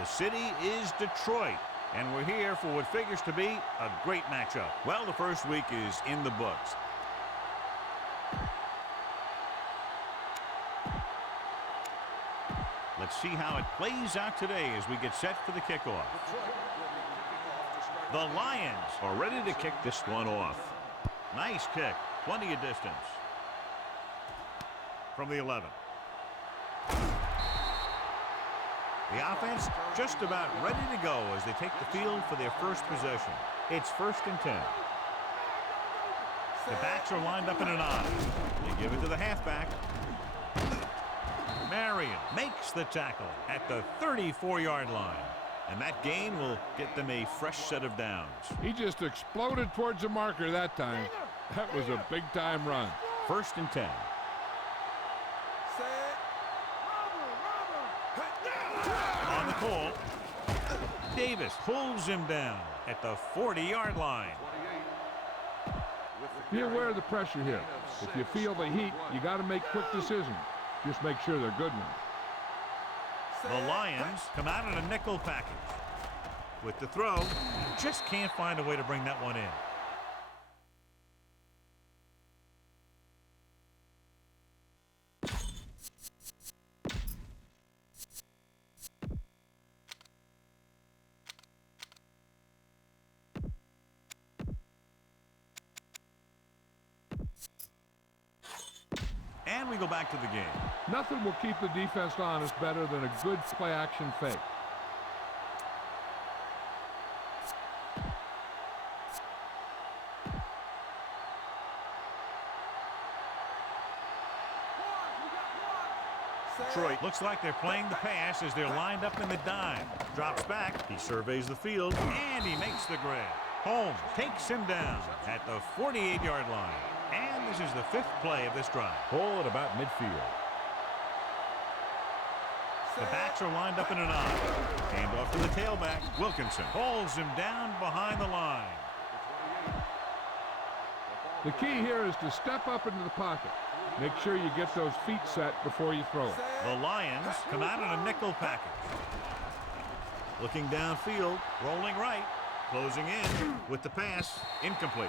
The city is Detroit, and we're here for what figures to be a great matchup. Well, the first week is in the books. Let's see how it plays out today as we get set for the kickoff. The Lions are ready to kick this one off. Nice kick, plenty of distance. From the 11. The offense just about ready to go as they take the field for their first possession. It's 1st and 10. The backs are lined up in an I. They give it to the halfback. Marion makes the tackle at the 34-yard line. And that gain will get them a fresh set of downs. He just exploded towards the marker that time. That was a big-time run. 1st and 10. On the call, Davis pulls him down at the 40-yard line. Be aware of the pressure here. If you feel the heat, you got to make quick decisions. Just make sure they're good ones. The Lions come out in a nickel package. With the throw, just can't find a way to bring that one in. And we go back to the game. Nothing will keep the defense honest better than a good play-action fake. Detroit looks like they're playing the pass as they're lined up in the dime. Drops back, he surveys the field, and he makes the grab. Holmes takes him down at the 48-yard line. And this is the 5th play of this drive. Ball at about midfield. The backs are lined up in an I. Hand off to the tailback. Wilkinson pulls him down behind the line. The key here is to step up into the pocket. Make sure you get those feet set before you throw it. The Lions come out in a nickel package. Looking downfield, rolling right, closing in with the pass, incomplete.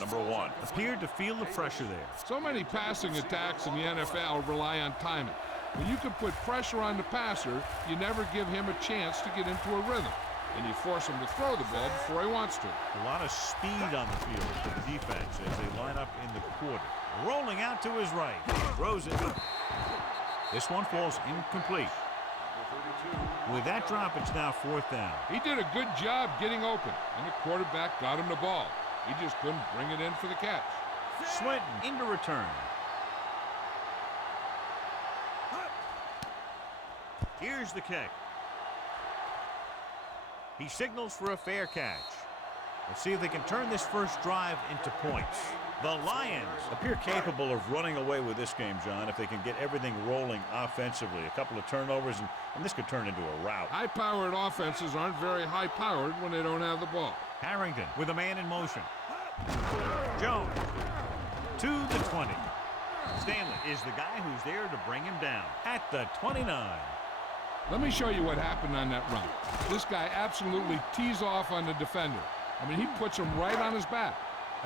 Number 1 appeared to feel the pressure there. So many passing attacks in the NFL rely on timing. When you can put pressure on the passer, you never give him a chance to get into a rhythm. And you force him to throw the ball before he wants to. A lot of speed on the field for the defense as they line up in the quarter. Rolling out to his right. Throws it. This one falls incomplete. With that drop, it's now 4th down. He did a good job getting open, and the quarterback got him the ball. He just couldn't bring it in for the catch. Swinton into return. Here's the kick. He signals for a fair catch. Let's see if they can turn this first drive into points. The Lions appear capable of running away with this game, John, if they can get everything rolling offensively. A couple of turnovers, and this could turn into a rout. High-powered offenses aren't very high-powered when they don't have the ball. Harrington with a man in motion. Jones to the 20. Stanley is the guy who's there to bring him down at the 29. Let me show you what happened on that run. This guy absolutely tees off on the defender. I mean, he puts him right on his back.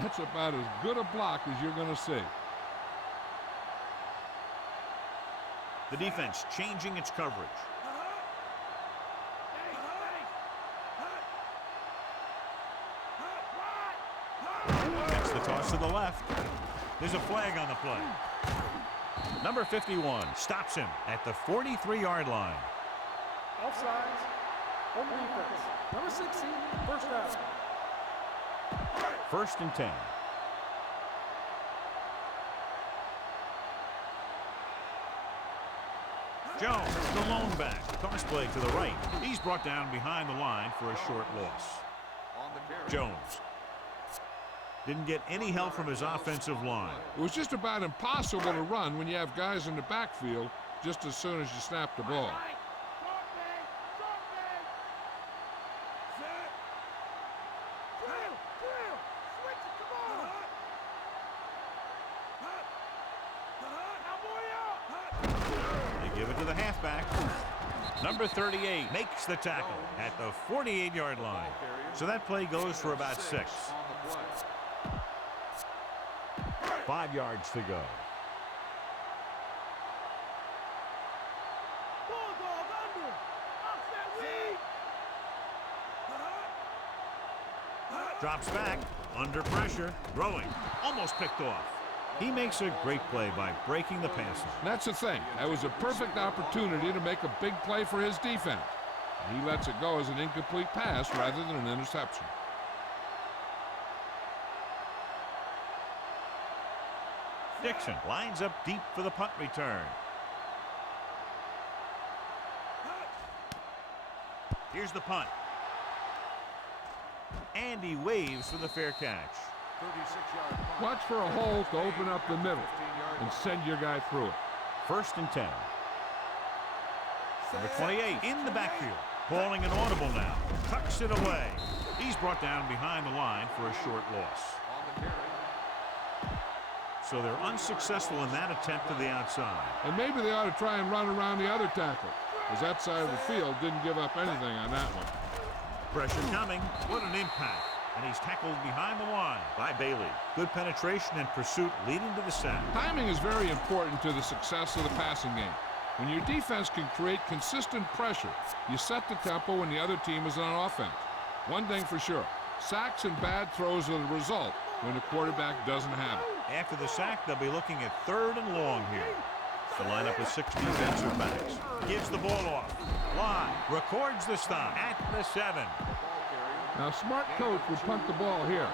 That's about as good a block as you're going to see. The defense changing its coverage. Gets the toss to the left. There's a flag on the play. Number 51 stops him at the 43-yard line. Offsides, home defense. Number 16, 1st down. 1st and 10. Jones, the lone back. Toss play to the right. He's brought down behind the line for a short loss. Jones didn't get any help from his offensive line. It was just about impossible to run when you have guys in the backfield just as soon as you snap the ball. They give it to the halfback. Number 38 makes the tackle at the 48-yard line. So that play goes for about 6. 5 yards to go. Drops back, under pressure, throwing, almost picked off. He makes a great play by breaking the passes. That's the thing. That was a perfect opportunity to make a big play for his defense. And he lets it go as an incomplete pass rather than an interception. Dixon lines up deep for the punt return. Here's the punt. And he waves for the fair catch. Watch for a hole to open up the middle and send your guy through it. 1st and 10. Number 28 in the backfield. Calling an audible now. Tucks it away. He's brought down behind the line for a short loss. So they're unsuccessful in that attempt to the outside. And maybe they ought to try and run around the other tackle, as that side of the field didn't give up anything on that one. Pressure coming. What an impact. And he's tackled behind the line by Bailey. Good penetration and pursuit leading to the sack. Timing is very important to the success of the passing game. When your defense can create consistent pressure, you set the tempo when the other team is on offense. One thing for sure, sacks and bad throws are the result when the quarterback doesn't have it. After the sack, they'll be looking at 3rd and long here. The lineup with 6 defensive backs. Gives the ball off. Line. Records the stop at the 7. Now, a smart coach would punt the ball here.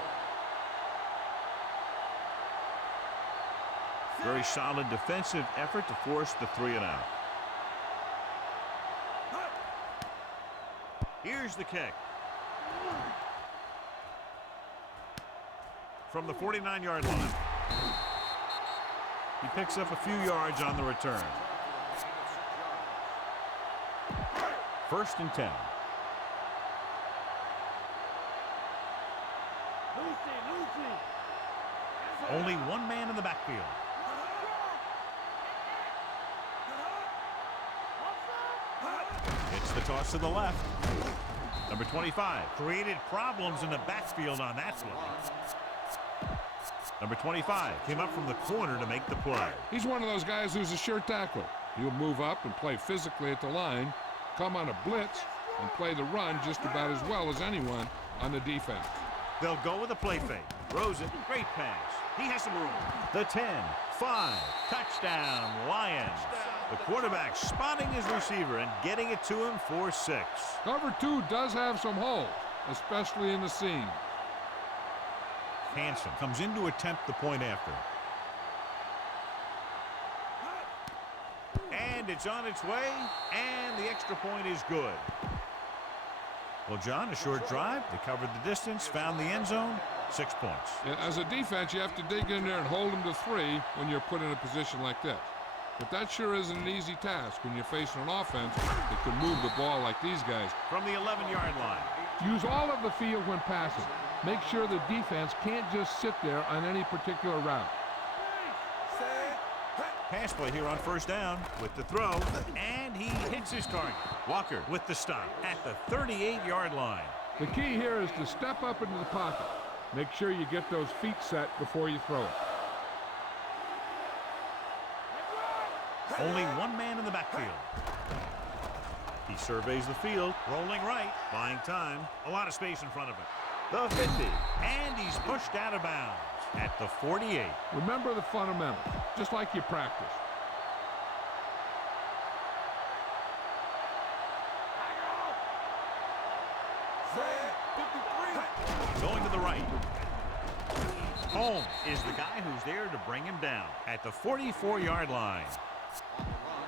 Very solid defensive effort to force the 3 and out. Here's the kick. From the 49-yard line. He picks up a few yards on the return. 1st and 10. Only one man in the backfield. It's the toss to the left. Number 25 created problems in the backfield on that play. Number 25 came up from the corner to make the play. He's one of those guys who's a sure tackler. He'll move up and play physically at the line, come on a blitz, and play the run just about as well as anyone on the defense. They'll go with a play fake. Throws it. Great pass. He has some room. The 10, 5, touchdown, Lions. The quarterback spotting his receiver and getting it to him for 6. Cover 2 does have some holes, especially in the seam. Hanson comes in to attempt the point after. And it's on its way, and the extra point is good. Well, John, a short drive. They covered the distance, found the end zone, 6 points. As a defense, you have to dig in there and hold them to 3 when you're put in a position like this. But that sure isn't an easy task when you're facing an offense that can move the ball like these guys. From the 11-yard line. Use all of the field when passing. Make sure the defense can't just sit there on any particular route. Pass play here on 1st down with the throw, and he hits his target. Walker with the stop at the 38-yard line. The key here is to step up into the pocket. Make sure you get those feet set before you throw it. Only one man in the backfield. He surveys the field, rolling right, buying time, a lot of space in front of him. The 50, and he's pushed out of bounds at the 48. Remember the fundamentals, just like you practice. Going to the right. Holmes is the guy who's there to bring him down at the 44-yard line.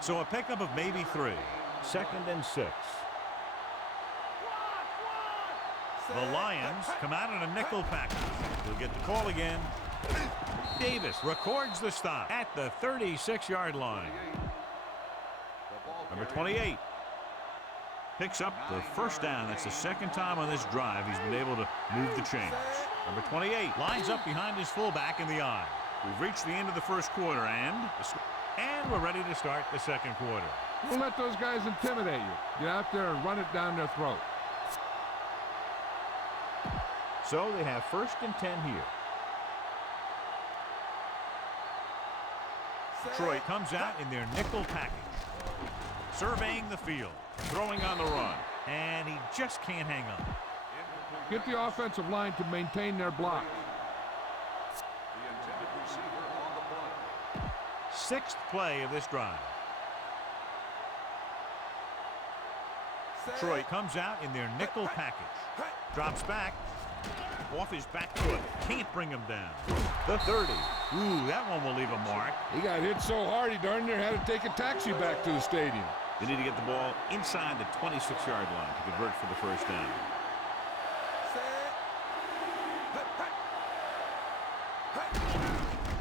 So a pickup of maybe 3. 2nd and 6. The Lions come out in a nickel package. He'll get the call again. Davis records the stop at the 36-yard line. Number 28 picks up the 1st down. That's the 2nd time on this drive he's been able to move the chains. Number 28 lines up behind his fullback in the eye. We've reached the end of the 1st quarter, And we're ready to start the second quarter. Don't let those guys intimidate you. Get out there and run it down their throat. So they have 1st and 10 here. Detroit comes out in their nickel package. Surveying the field. Throwing on the run. And he just can't hang on. Get the offensive line to maintain their block. Sixth play of this drive. Detroit comes out in their nickel package. Drops back. Off his back foot. Can't bring him down. The 30. Ooh, that one will leave a mark. He got hit so hard he darn near had to take a taxi back to the stadium. They need to get the ball inside the 26-yard line to convert for the first down.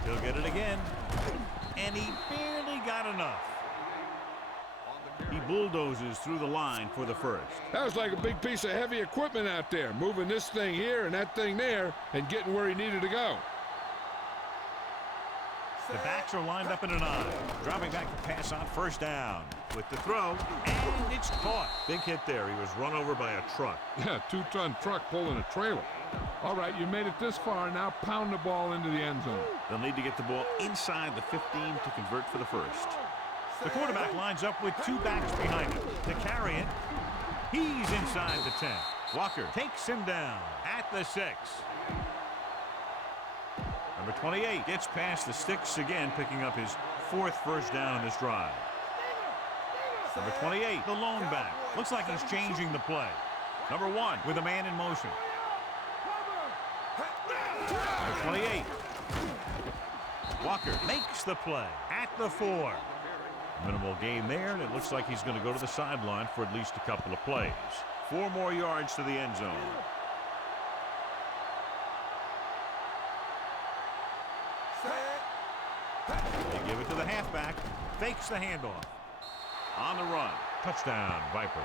He'll get it again. And he barely got enough. He bulldozes through the line for the first. That was like a big piece of heavy equipment out there, moving this thing here and that thing there and getting where he needed to go. The backs are lined up in an I. Dropping back to pass on first down. With the throw, and it's caught. Big hit there. He was run over by a truck. Yeah, 2-ton truck pulling a trailer. All right, you made it this far. Now pound the ball into the end zone. They'll need to get the ball inside the 15 to convert for the first. The quarterback lines up with 2 backs behind him. To carry it, he's inside the 10. Walker takes him down at the 6. Number 28 gets past the sticks again, picking up his 4th first down in this drive. Number 28, the lone back. Looks like he's changing the play. Number 1 with a man in motion. Number 28. Walker makes the play at the 4. Minimal gain there, and it looks like he's going to go to the sideline for at least a couple of plays. 4 more yards to the end zone. They give it to the halfback. Fakes the handoff. On the run. Touchdown, Vipers.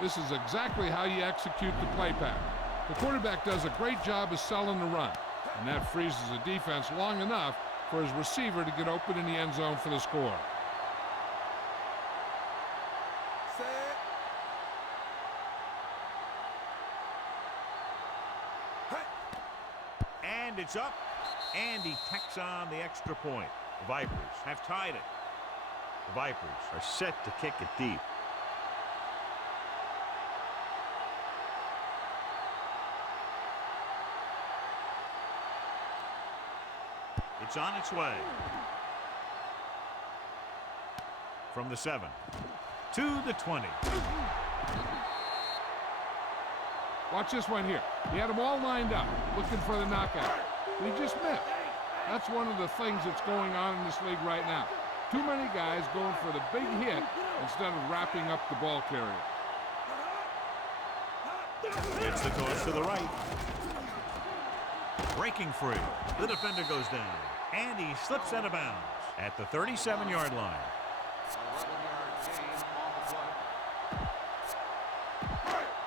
This is exactly how you execute the play pattern. The quarterback does a great job of selling the run, and that freezes the defense long enough for his receiver to get open in the end zone for the score. And it's up, and he tacks on the extra point. The Vipers have tied it. The Vipers are set to kick it deep. It's on its way. From the 7 to the 20. Watch this one here. He had them all lined up, looking for the knockout. He just missed. That's one of the things that's going on in this league right now. Too many guys going for the big hit instead of wrapping up the ball carrier. Gets the toss to the right. Breaking free. The defender goes down. And he slips out of bounds at the 37-yard line.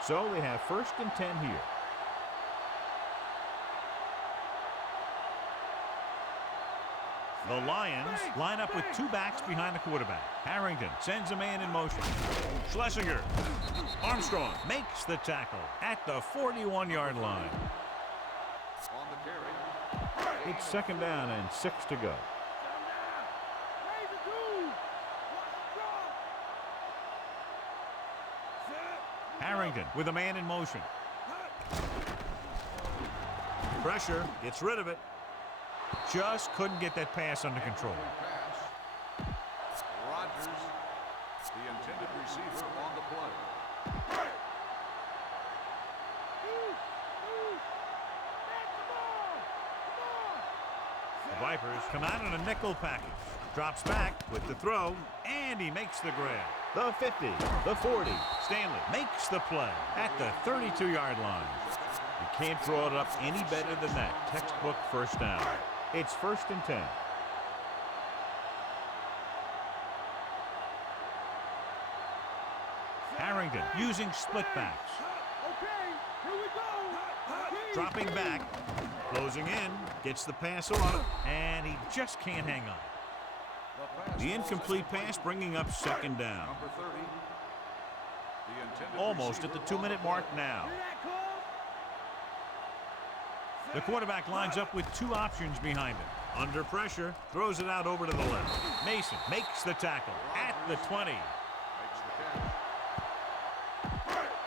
So they have 1st and 10 here. The Lions line up with 2 backs behind the quarterback. Harrington sends a man in motion. Schlesinger. Armstrong makes the tackle at the 41-yard line. It's 2nd down and 6 to go. Harrington with a man in motion. Pressure, gets rid of it. Just couldn't get that pass under control. Rodgers, the intended receiver on the play. The Vipers come out in a nickel package. Drops back with the throw, and he makes the grab. The 50, the 40. Stanley makes the play at the 32-yard line. You can't draw it up any better than that. Textbook first down. It's 1st and 10. Harrington using split backs. Dropping back, closing in, gets the pass on, and he just can't hang on. The incomplete pass bringing up second down. Number 30. The intended Almost at the receiver on 2-minute the mark play. now. The quarterback lines up with two options behind him. Under pressure, throws it out over to the left. Mason makes the tackle at the 20. Makes the catch.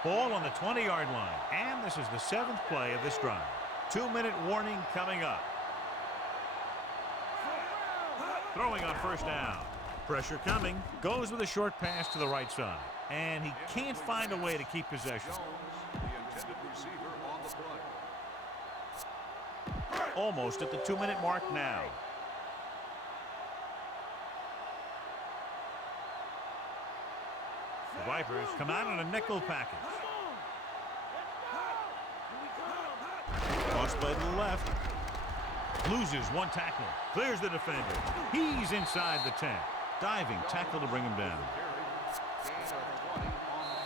Ball on the 20-yard line. And this is the 7th play of this drive. 2-minute warning coming up. Throwing on first down. Pressure coming. Goes with a short pass to the right side. And he can't find a way to keep possession. Jones, the intended receiver on the play. Almost at the 2-minute mark now. The Vipers come out on a nickel package. Cross play to the left. Loses one tackle. Clears the defender. He's inside the 10. Diving tackle to bring him down. Gain of 20 on the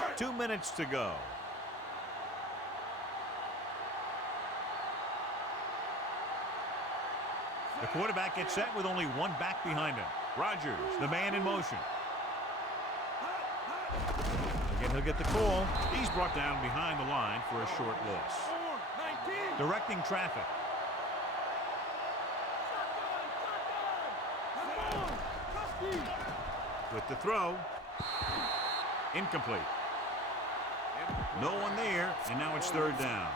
play. 2 minutes to go. The quarterback gets set with only one back behind him. Rodgers, the man in motion. Again, he'll get the call. He's brought down behind the line for a short loss. Directing traffic. With the throw. Incomplete. No one there, and now it's third down.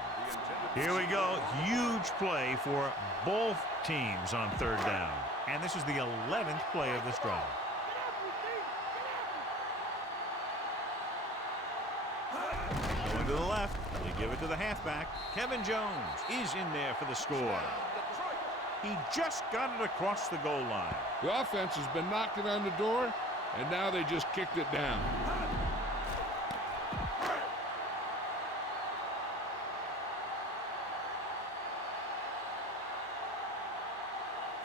Here we go. Huge play for both teams on third down. And this is the 11th play of this drive. Going to the left. They give it to the halfback. Kevin Jones is in there for the score. He just got it across the goal line. The offense has been knocking on the door, and now they just kicked it down.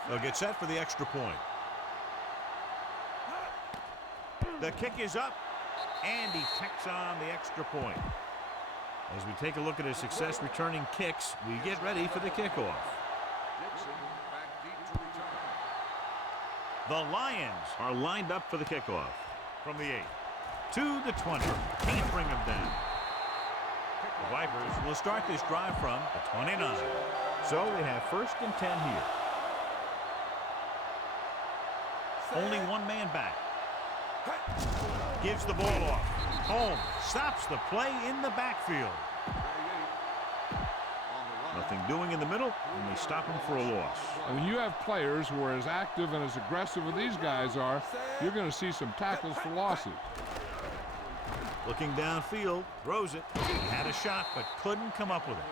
They'll get set for the extra point. The kick is up, and he tacks on the extra point. As we take a look at his success returning kicks, we get ready for the kickoff. Dixon back deep to return. The Lions are lined up for the kickoff. From the 8 to the 20. Can't bring them down. The Vipers will start this drive from the 29. So we have 1st and 10 here. Only one man back. Gives the ball off. Holmes stops the play in the backfield. 38 on the run. Nothing doing in the middle, and they stop him for a loss. And when you have players who are as active and as aggressive as these guys are, you're going to see some tackles for losses. Looking downfield, throws it. He had a shot, but couldn't come up with it.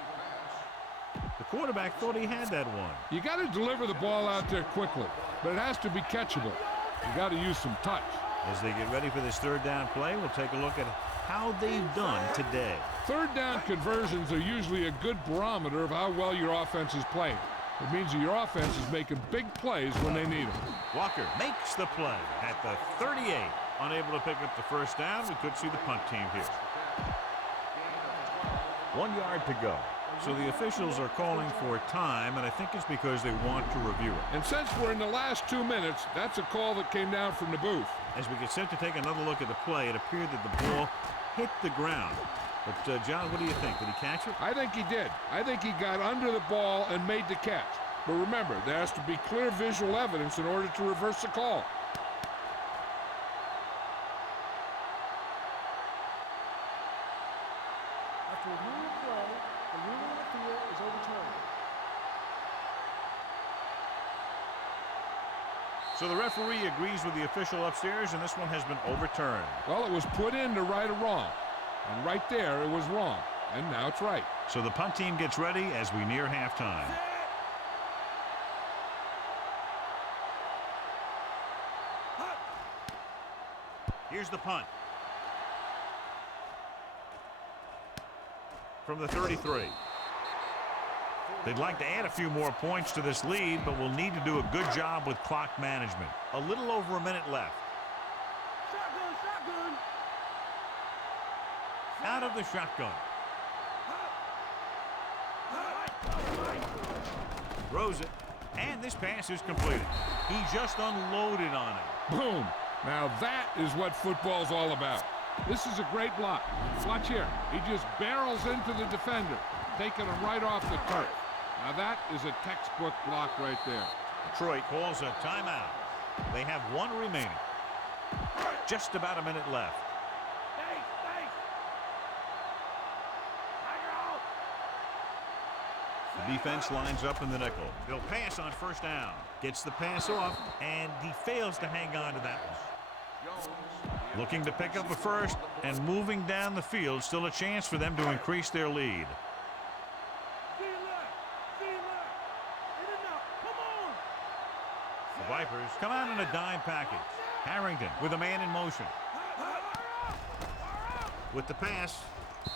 The quarterback thought he had that one. You got to deliver the ball out there quickly, but it has to be catchable. You got to use some touch. As they get ready for this third down play, we'll take a look at how they've done today. Third down conversions are usually a good barometer of how well your offense is playing. It means that your offense is making big plays when they need them. Walker makes the play at the 38. Unable to pick up the first down, we could see the punt team here. 1 yard to go. So the officials are calling for time, and I think it's because they want to review it. And since we're in the last 2 minutes, that's a call that came down from the booth. As we get set to take another look at the play, it appeared that the ball hit the ground. But, John, what do you think? Did he catch it? I think he did. I think he got under the ball and made the catch. But remember, there has to be clear visual evidence in order to reverse the call. After reviewing the play, the ruling on the field is overturned. So the referee agrees with the official upstairs, and this one has been overturned. Well, it was put in to right a wrong. And right there, it was wrong. And now it's right. So the punt team gets ready as we near halftime. Here's the punt. From the 33. They'd like to add a few more points to this lead, but will need to do a good job with clock management. A little over a minute left. Shotgun. Out of the shotgun. Throws it. And this pass is completed. He just unloaded on it. Boom. Now that is what football's all about. This is a great block. Watch here. He just barrels into the defender, taking him right off the turf. Now that is a textbook block right there. Detroit calls a timeout. They have one remaining. Just about a minute left. The defense lines up in the nickel. They'll pass on first down. Gets the pass off, and he fails to hang on to that one. Looking to pick up a first and moving down the field. Still a chance for them to increase their lead. The Vipers come out in a dime package. Harrington with a man in motion. With the pass,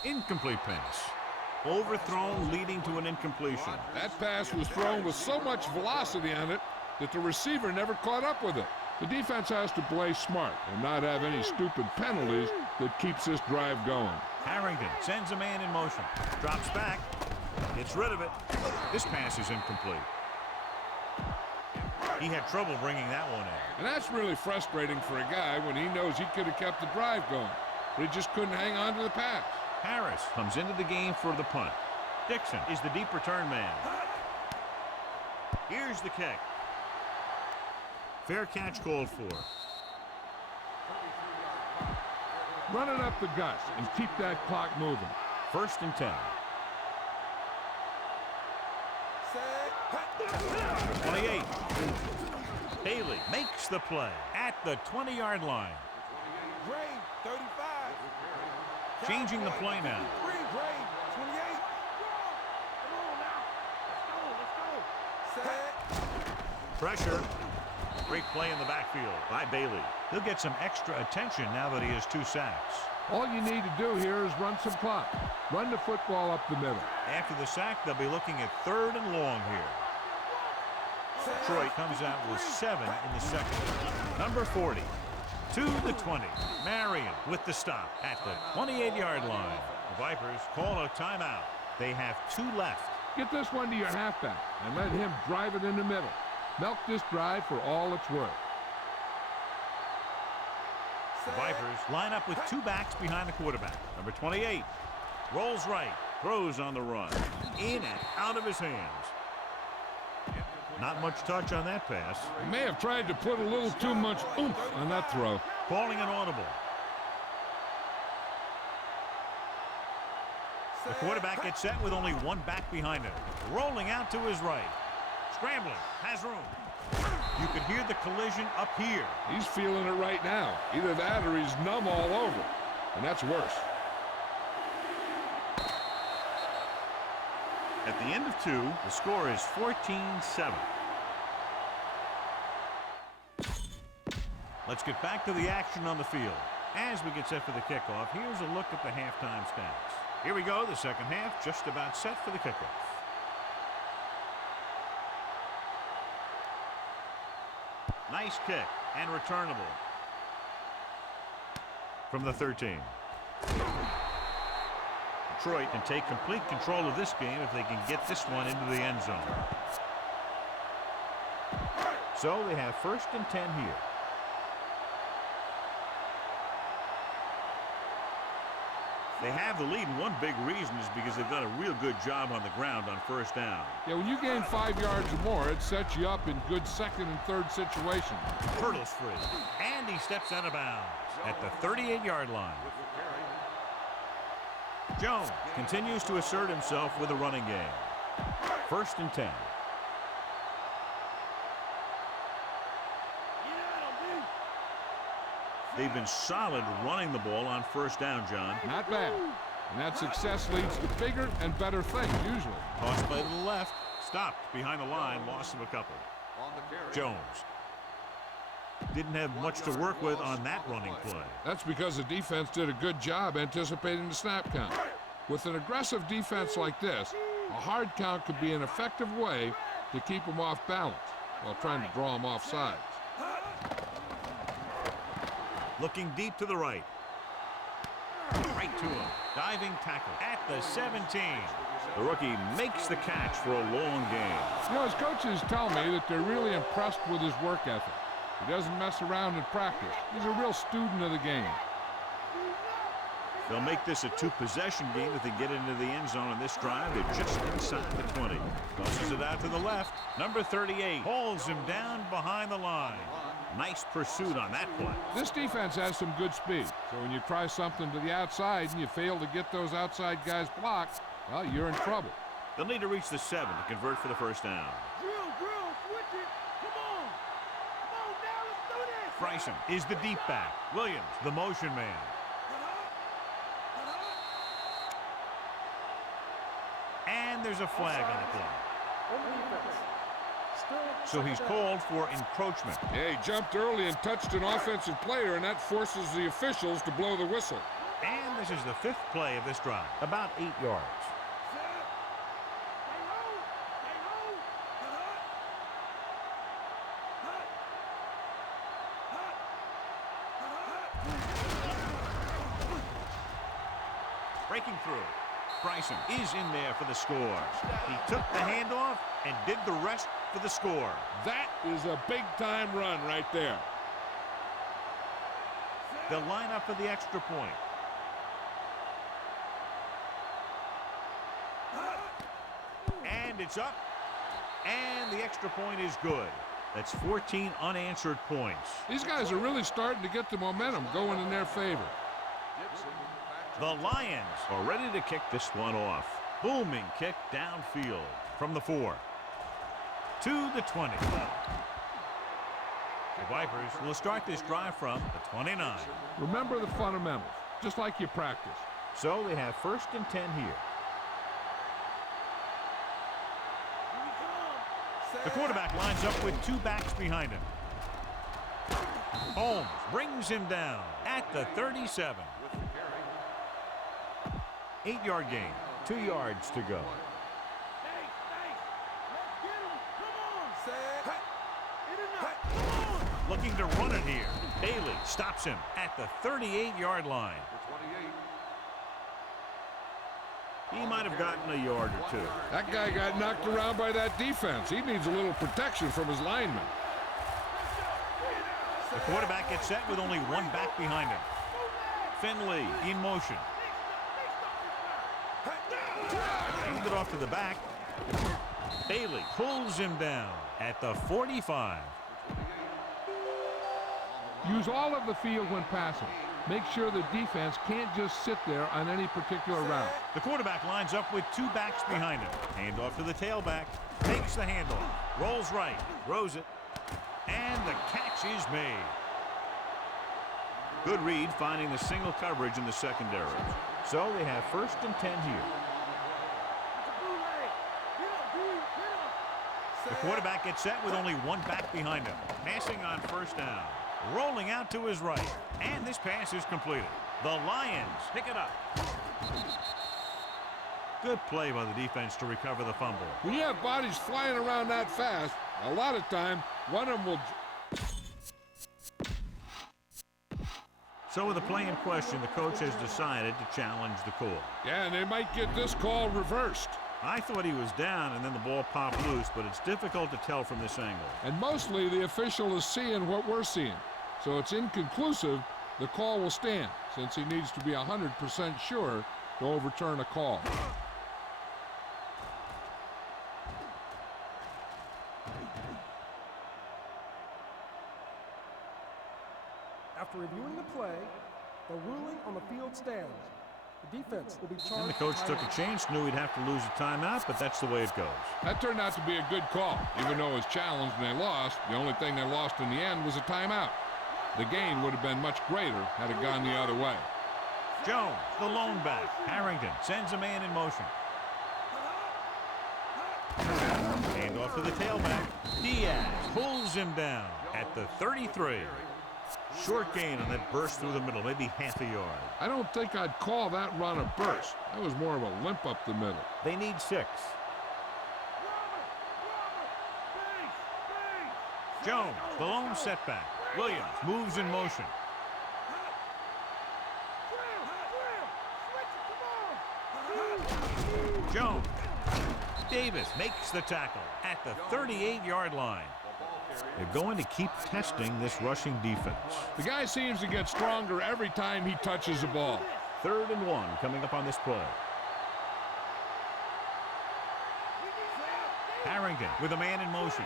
incomplete pass. Overthrown, leading to an incompletion. That pass was thrown with so much velocity on it that the receiver never caught up with it. The defense has to play smart and not have any stupid penalties that keeps this drive going. Harrington sends a man in motion. Drops back. Gets rid of it. This pass is incomplete. He had trouble bringing that one in. And that's really frustrating for a guy when he knows he could have kept the drive going, but he just couldn't hang on to the pass. Harris comes into the game for the punt. Dixon is the deep return man. Here's the kick. Fair catch called for. Run it up the guts and keep that clock moving. 1st and 10. 28. Bailey makes the play at the 20-yard line. Gray, 35. Changing the play now. Gray, 28. Come on now. Let's go. Set. Pressure. Great play in the backfield by Bailey. He'll get some extra attention now that he has 2 sacks. All you need to do here is run some clock. Run the football up the middle. After the sack, they'll be looking at 3rd and long here. Detroit comes out with 7 in the second. Number 40 to the 20. Marion with the stop at the 28-yard line. The Vipers call a timeout. They have 2 left. Get this one to your halfback and let him drive it in the middle. Milk this drive for all it's worth. The Vipers line up with 2 backs behind the quarterback. Number 28 rolls right, throws on the run. In and out of his hands. Not much touch on that pass. He may have tried to put a little too much oomph on that throw. Calling an audible. The quarterback gets set with only 1 back behind him. Rolling out to his right. Scrambling, has room. You could hear the collision up here. He's feeling it right now. Either that or he's numb all over. And that's worse. At the end of 2, the score is 14-7. Let's get back to the action on the field. As we get set for the kickoff, here's a look at the halftime stats. Here we go, the second half, just about set for the kickoff. Nice kick and returnable from the 13. Detroit can take complete control of this game if they can get this one into the end zone. So they have 1st and 10 here. They have the lead, and one big reason is because they've done a real good job on the ground on 1st down. Yeah, when you gain 5 yards or more, it sets you up in good 2nd and 3rd situations. Hurdles free, and he steps out of bounds at the 38-yard line. Jones continues to assert himself with a running game. 1st and 10. They've been solid running the ball on 1st down, John. Not bad. And that success leads to bigger and better things, usually. Toss play to the left. Stopped behind the line. Loss of a couple. Jones didn't have much to work with on that running play. That's because the defense did a good job anticipating the snap count. With an aggressive defense like this, a hard count could be an effective way to keep them off balance while trying to draw them off sides. Looking deep to the right. Right to to him. Diving tackle at the 17. The rookie makes the catch for a long gain. You know, his coaches tell me that they're really impressed with his work ethic. He doesn't mess around in practice. He's a real student of the game. They'll make this a two-possession game if they get into the end zone on this drive. They're just inside the 20. Tosses it out to the left. Number 38 holds him down behind the line. Nice pursuit on that play. This defense has some good speed, so when you try something to the outside and you fail to get those outside guys blocked, well, you're in trouble. They'll need to reach the 7 to convert for the first down. Drill, switch it. Come on. Come on, now let's do this. Bryson is the deep back. Williams, the motion man. And there's a flag on the play. On defense. So he's called for encroachment. Yeah, he jumped early and touched an offensive player, and that forces the officials to blow the whistle. And this is the 5th play of this drive. About 8 yards. Breaking through. Bryson is in there for the score. He took the handoff and did the rest for the score. That is a big-time run right there. They'll line up for the extra point. And it's up. And the extra point is good. That's 14 unanswered points. These guys are really starting to get the momentum going in their favor. The Lions are ready to kick this one off. Booming kick downfield from the 4 to the 20. The Vipers will start this drive from the 29. Remember the fundamentals, just like you practice. So they have 1st and 10 here. The quarterback lines up with 2 backs behind him. Holmes brings him down at the 37. 8-yard gain, 2 yards to go. Looking to run it here. Bailey stops him at the 38-yard line. He might have gotten a yard or 2. That guy got knocked around by that defense. He needs a little protection from his linemen. The quarterback gets set with only 1 back behind him. Finley in motion. Hand it off to the back. Bailey pulls him down at the 45. Use all of the field when passing. Make sure the defense can't just sit there on any particular route. The quarterback lines up with 2 backs behind him. Hand off to the tailback. Takes the handoff. Rolls right. Throws it. And the catch is made. Good read finding the single coverage in the secondary. So they have 1st and 10 here. The quarterback gets set with only 1 back behind him. Passing on 1st down. Rolling out to his right. And this pass is completed. The Lions pick it up. Good play by the defense to recover the fumble. When you have bodies flying around that fast, a lot of time, one of them will... So with the play in question, the coach has decided to challenge the call. Yeah, and they might get this call reversed. I thought he was down and then the ball popped loose, but it's difficult to tell from this angle. And mostly the official is seeing what we're seeing. So it's inconclusive. The call will stand since he needs to be 100% sure to overturn a call. After reviewing the play, the ruling on the field stands. The defense will be charged. And the coach took a chance, knew he'd have to lose a timeout, but that's the way it goes. That turned out to be a good call. Even though it was challenged and they lost, the only thing they lost in the end was a timeout. The gain would have been much greater had it gone the other way. Jones, the lone back. Harrington sends a man in motion. Hand off to the tailback. Diaz pulls him down at the 33. Short gain on that burst through the middle, maybe half a yard. I don't think I'd call that run a burst. That was more of a limp up the middle. They need 6. Jones, the lone setback. Williams moves in motion. Jones. Davis makes the tackle at the 38-yard line. They're going to keep testing this rushing defense. The guy seems to get stronger every time he touches the ball. 3rd and 1 coming up on this play. Harrington with a man in motion.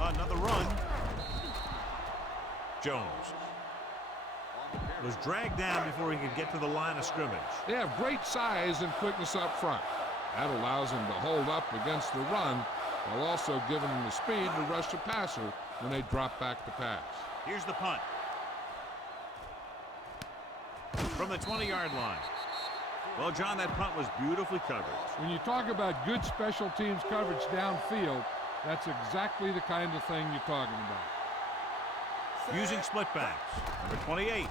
Another run. Jones was dragged down before he could get to the line of scrimmage. They have great size and quickness up front. That allows them to hold up against the run while also giving them the speed to rush the passer when they drop back to pass. Here's the punt. From the 20-yard line. Well, John, that punt was beautifully covered. When you talk about good special teams coverage downfield, that's exactly the kind of thing you're talking about. Using split backs. Number 28.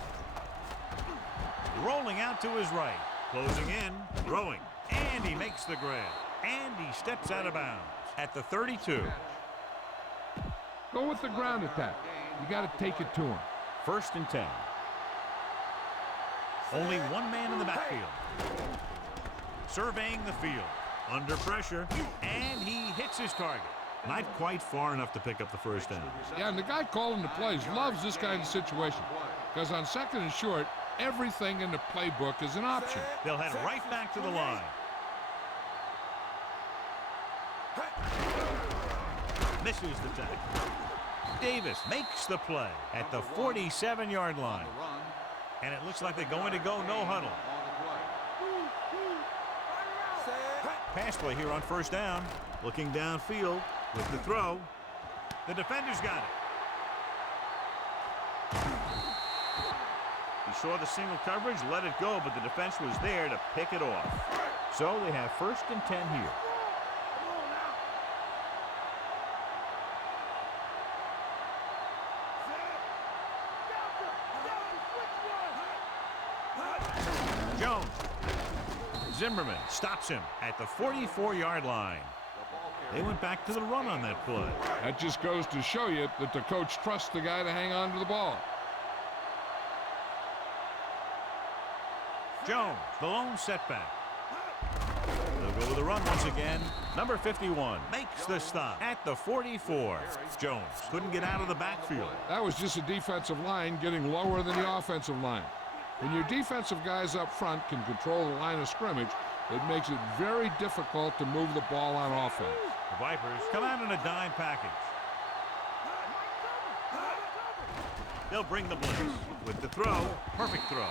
Rolling out to his right. Closing in. Throwing. And he makes the grab. And he steps out of bounds at the 32. Go with the ground attack. You got to take it to him. 1st and 10. Only one man in the backfield. Surveying the field. Under pressure. And he hits his target. Not quite far enough to pick up the 1st down. Yeah, and the guy calling the plays loves this kind of situation. Because on 2nd and short, everything in the playbook is an option. They'll head right back to the line. Misses the tackle. Davis makes the play at the 47-yard line. And it looks like they're going to go no huddle. Pass play here on 1st down. Looking downfield with the throw. The defender's got it. He saw the single coverage, let it go, but the defense was there to pick it off. So they have 1st and 10 here. Jones. Zimmerman stops him at the 44-yard line. They went back to the run on that play. That just goes to show you that the coach trusts the guy to hang on to the ball. Jones, the lone setback. They'll go with the run once again. Number 51 makes the stop at the 44. Jones couldn't get out of the backfield. That was just a defensive line getting lower than the offensive line. When your defensive guys up front can control the line of scrimmage, it makes it very difficult to move the ball on offense. The Vipers come out in a dime package. They'll bring the blitz with the throw. Perfect throw.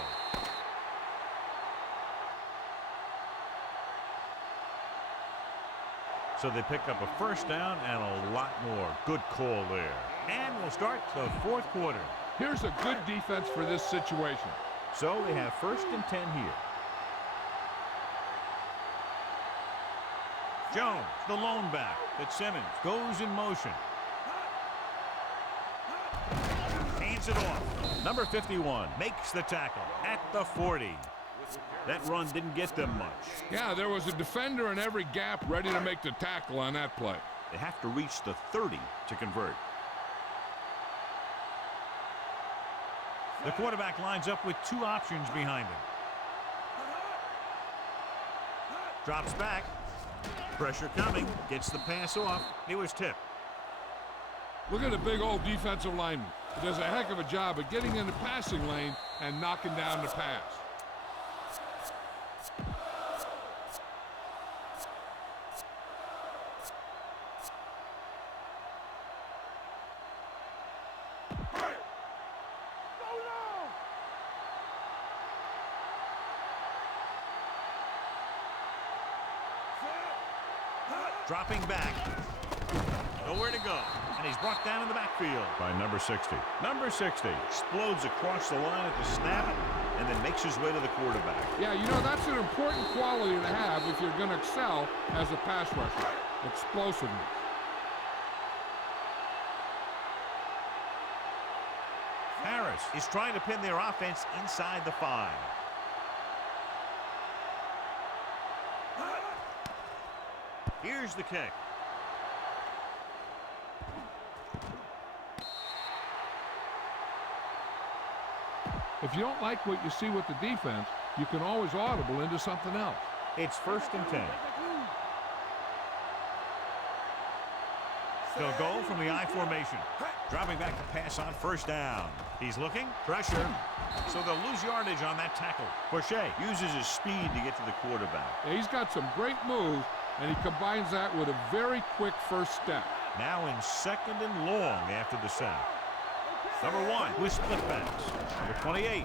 So they pick up a 1st down and a lot more. Good call there. And we'll start the 4th quarter. Here's a good defense for this situation. So they have 1st and 10 here. Jones, the lone back, but Simmons goes in motion. Hands it off. Number 51 makes the tackle at the 40. That run didn't get them much. Yeah, there was a defender in every gap ready to make the tackle on that play. They have to reach the 30 to convert. The quarterback lines up with 2 options behind him. Drops back. Pressure coming. Gets the pass off. It was tipped. Look at the big old defensive lineman. He does a heck of a job of getting in the passing lane and knocking down the pass. Dropping back. Nowhere to go. And he's brought down in the backfield by number 60. Number 60 explodes across the line at the snap and then makes his way to the quarterback. Yeah, you know, that's an important quality to have if you're going to excel as a pass rusher. Explosiveness. Harris is trying to pin their offense inside the 5. Here's the kick. If you don't like what you see with the defense, you can always audible into something else. It's 1st and 10. They'll go from the I formation. Dropping back to pass on 1st down. He's looking. Pressure. So they'll lose yardage on that tackle. Crochet uses his speed to get to the quarterback. Yeah, he's got some great moves, and he combines that with a very quick first step. Now in 2nd and long after the sack. Number 1 with split backs. Number 28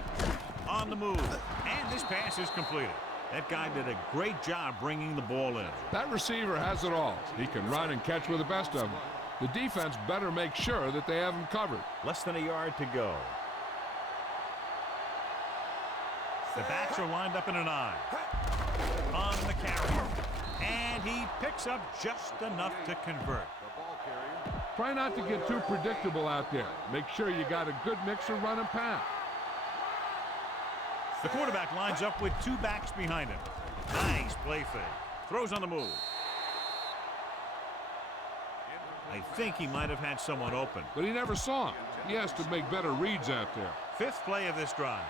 on the move. And this pass is completed. That guy did a great job bringing the ball in. That receiver has it all. He can run and catch with the best of them. The defense better make sure that they have him covered. Less than a yard to go. The backs are lined up in an I. On the carry. And he picks up just enough to convert. Try not to get too predictable out there. Make sure you got a good mix of run and pass. The quarterback lines up with 2 backs behind him. Nice play fake. Throws on the move. I think he might have had someone open. But he never saw him. He has to make better reads out there. 5th play of this drive.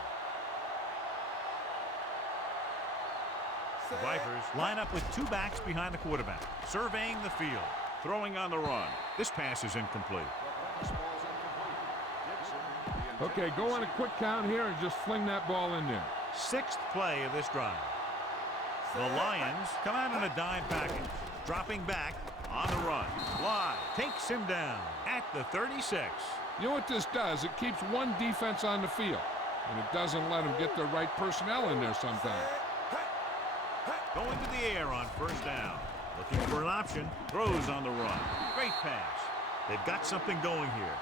The Vipers line up with 2 backs behind the quarterback. Surveying the field. Throwing on the run. This pass is incomplete. Okay, go on a quick count here and just fling that ball in there. 6th play of this drive. The Lions come out in a dime package. Dropping back on the run. Fly takes him down at the 36. You know what this does? It keeps one defense on the field, and it doesn't let them get the right personnel in there sometimes. Going to the air on 1st down. Looking for an option. Throws on the run. Great pass. They've got something going here.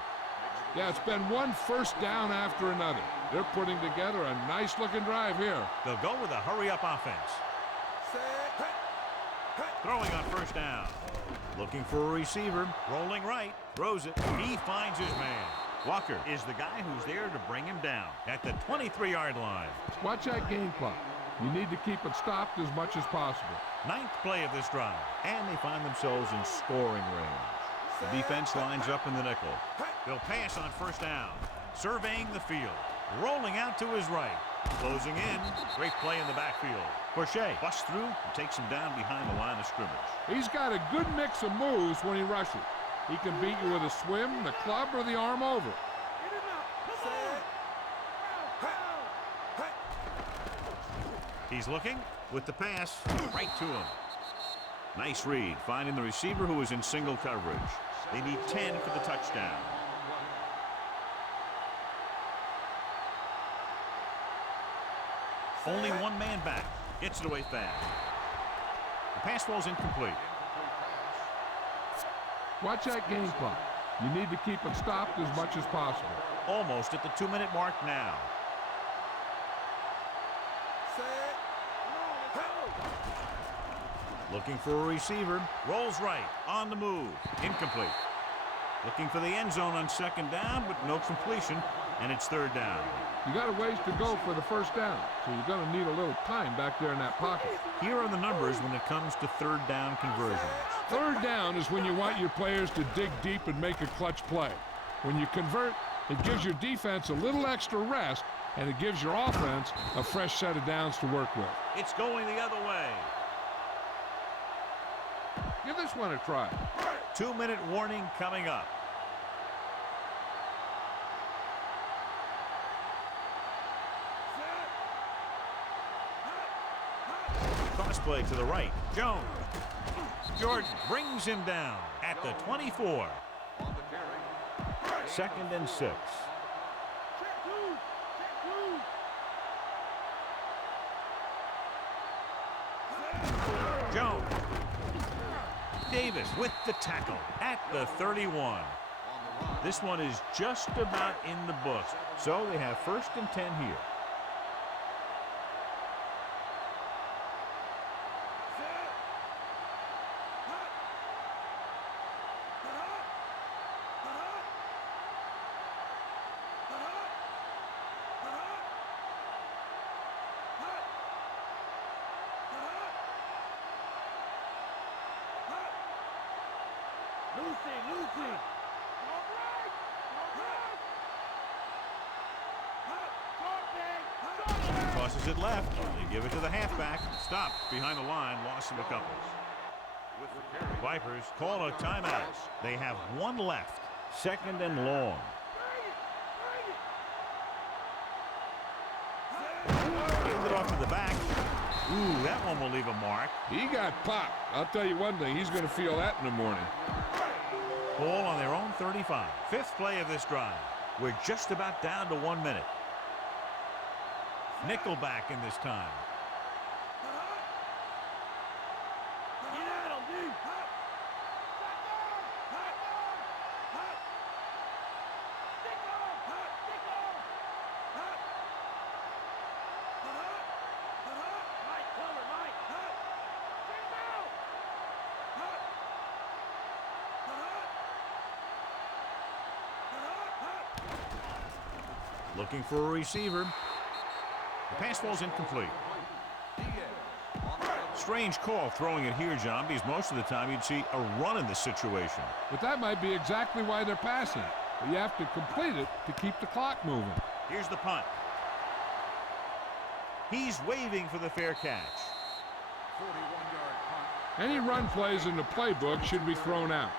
Yeah, it's been one first down after another. They're putting together a nice-looking drive here. They'll go with a hurry-up offense. Throwing on 1st down. Looking for a receiver. Rolling right. Throws it. He finds his man. Walker is the guy who's there to bring him down at the 23-yard line. Watch that game clock. You need to keep it stopped as much as possible. 9th play of this drive. And they find themselves in scoring range. The defense lines up in the nickel. They'll pass on 1st down. Surveying the field. Rolling out to his right. Closing in. Great play in the backfield. Crochet busts through and takes him down behind the line of scrimmage. He's got a good mix of moves when he rushes. He can beat you with a swim, the club, or the arm over. He's looking with the pass right to him. Nice read, finding the receiver who is in single coverage. They need 10 for the touchdown. Only 1 man back. Gets it away fast. The pass falls incomplete. Watch that game clock. You need to keep it stopped as much as possible. Almost at the 2-minute mark now. Looking for a receiver. Rolls right. On the move. Incomplete. Looking for the end zone on 2nd down, but no completion, and it's 3rd down. You got a ways to go for the first down, so you're going to need a little time back there in that pocket. Here are the numbers when it comes to 3rd down conversions. 3rd down is when you want your players to dig deep and make a clutch play. When you convert, it gives your defense a little extra rest, and it gives your offense a fresh set of downs to work with. It's going the other way. Give this one a try. 2-minute warning coming up. Cross play to the right. Jones. Jordan brings him down at the 24. 2nd and 6. Jones. Davis with the tackle at the 31. This one is just about in the books, so they have 1st and 10 here. Throws it left. They give it to the halfback. Stopped behind the line. Loss of a couple. Vipers call a timeout. They have one left. 2nd and long. Gives it off to the back. Ooh, that one will leave a mark. He got popped. I'll tell you one thing, he's going to feel that in the morning. Ball on their own 35. 5th play of this drive. We're just about down to 1 minute. Nickelback in this time. Looking for a receiver. The pass ball's incomplete. Strange call throwing it here, John, because most of the time you'd see a run in this situation. But that might be exactly why they're passing. But you have to complete it to keep the clock moving. Here's the punt. He's waving for the fair catch. 41-yard punt. Any run plays in the playbook should be thrown out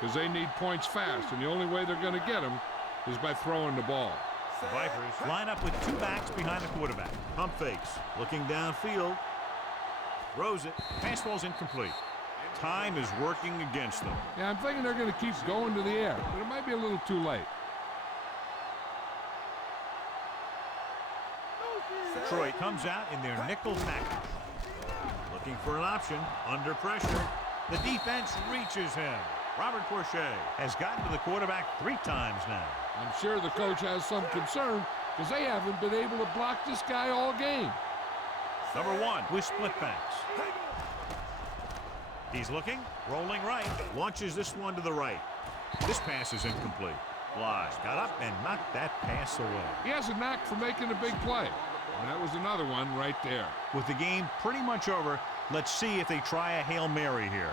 because they need points fast, and the only way they're going to get them is by throwing the ball. The Vipers line up with 2 backs behind the quarterback. Pump fakes. Looking downfield. Throws it. Pass ball's incomplete. Time is working against them. Yeah, I'm thinking they're going to keep going to the air, but it might be a little too late. Detroit comes out in their nickel package. Looking for an option. Under pressure. The defense reaches him. Robert Porcher has gotten to the quarterback 3 times now. I'm sure the coach has some concern because they haven't been able to block this guy all game. Number 1 with split backs. He's looking, rolling right, launches this one to the right. This pass is incomplete. Blige got up and knocked that pass away. He has a knack for making a big play. And that was another one right there. With the game pretty much over, let's see if they try a Hail Mary here.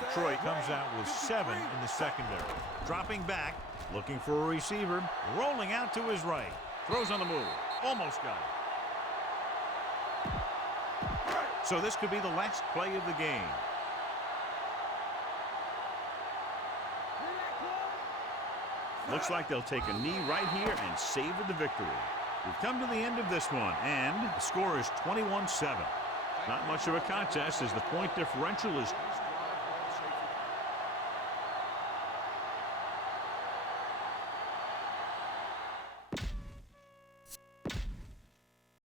Detroit comes out with 7 in the secondary. Dropping back, looking for a receiver, rolling out to his right. Throws on the move. Almost got it. So this could be the last play of the game. Looks like they'll take a knee right here and savor the victory. We've come to the end of this one, and the score is 21-7. Not much of a contest as the point differential is